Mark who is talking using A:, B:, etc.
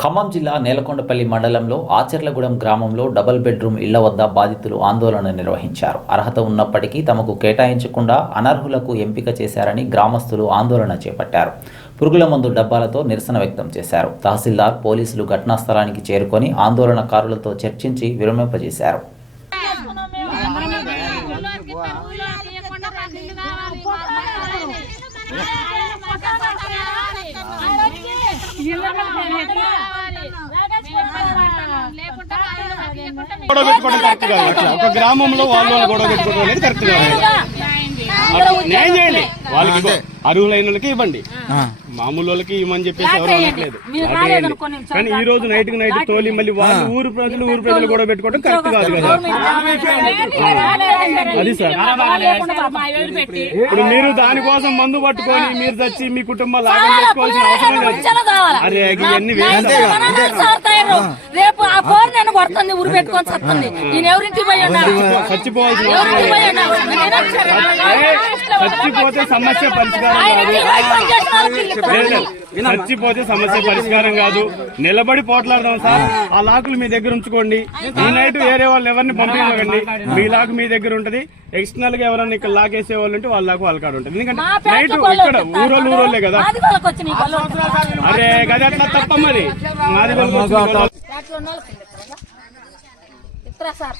A: ఖమ్మం జిల్లా నేలకొండపల్లి మండలంలో ఆచర్లగూడెం గ్రామంలో డబుల్ బెడ్రూమ్ ఇళ్ళ వద్ద బాధితులు ఆందోళన నిర్వహించారు. అర్హత ఉన్నప్పటికీ తమకు కేటాయించకుండా అనర్హులకు ఎంపిక చేశారని గ్రామస్తులు ఆందోళన చేపట్టారు. పురుగుల మందు డబ్బాలతో నిరసన వ్యక్తం చేశారు. తహసీల్దార్ పోలీసులు ఘటనా స్థలానికి చేరుకొని ఆందోళనకారులతో చర్చించి విరమింపజేశారు.
B: గొడవ పెట్టుకోవడం కరెక్ట్ కాదు. అట్లా ఒక గ్రామంలో వాళ్ళు వాళ్ళు గొడవ పెట్టుకోవడం అనేది కరెక్ట్ కాదు. అట్లా న్యాయం చేయండి వాళ్ళకి. అర్హులైన వాళ్ళకి ఇవ్వండి మామూలు వాళ్ళకి ఇవ్వమని చెప్పేసి ఎవరు అనట్లేదు. కానీ ఈ రోజు నైట్కి నైట్ తోలి మళ్ళీ వాళ్ళు ఊరు ప్రజలు ఊరు ప్రజలు గొడవ పెట్టుకోవడం కరెక్ట్ కాదు కదా. అది సార్. ఇప్పుడు మీరు దానికోసం మందు పట్టుకొని మీరు చచ్చి మీ కుటుంబాలు ఆగం చేసుకోవాల్సిన అవసరం లేదు. అరే ఇవన్నీ
C: రేపు ఆ ఫోన్ నన్ను కొడుతుంది ఊరు పెట్టుకొని చస్తుంది నేను ఎవరింటి పోయి
B: చచ్చిపోవాల్సిన చచ్చిపోతే సమస్య పరిష్కారం కాదు. చచ్చిపోతే సమస్య పరిష్కారం కాదు. నిలబడి పోట్లాడదాం సార్. ఆ. లాకులు మీ దగ్గర ఉంచుకోండి. ఈ నైట్ వేరే వాళ్ళు ఎవరిని పంపించకండి. మీ లాక్ మీ దగ్గర ఉంటది. ఎక్స్టర్నల్గా ఎవరైనా ఇక్కడ లాక్ వేసే వాళ్ళు ఉంటే వాళ్ళ లాక్ వాళ్ళ కాడ ఉంటుంది. ఎందుకంటే నైట్ ఇక్కడ ఊరోళ్ళు ఊరోళ్ళే కదా. అరే గది అట్లా తప్ప మరి. మాది వాళ్ళ-
C: ఇతరా సార్.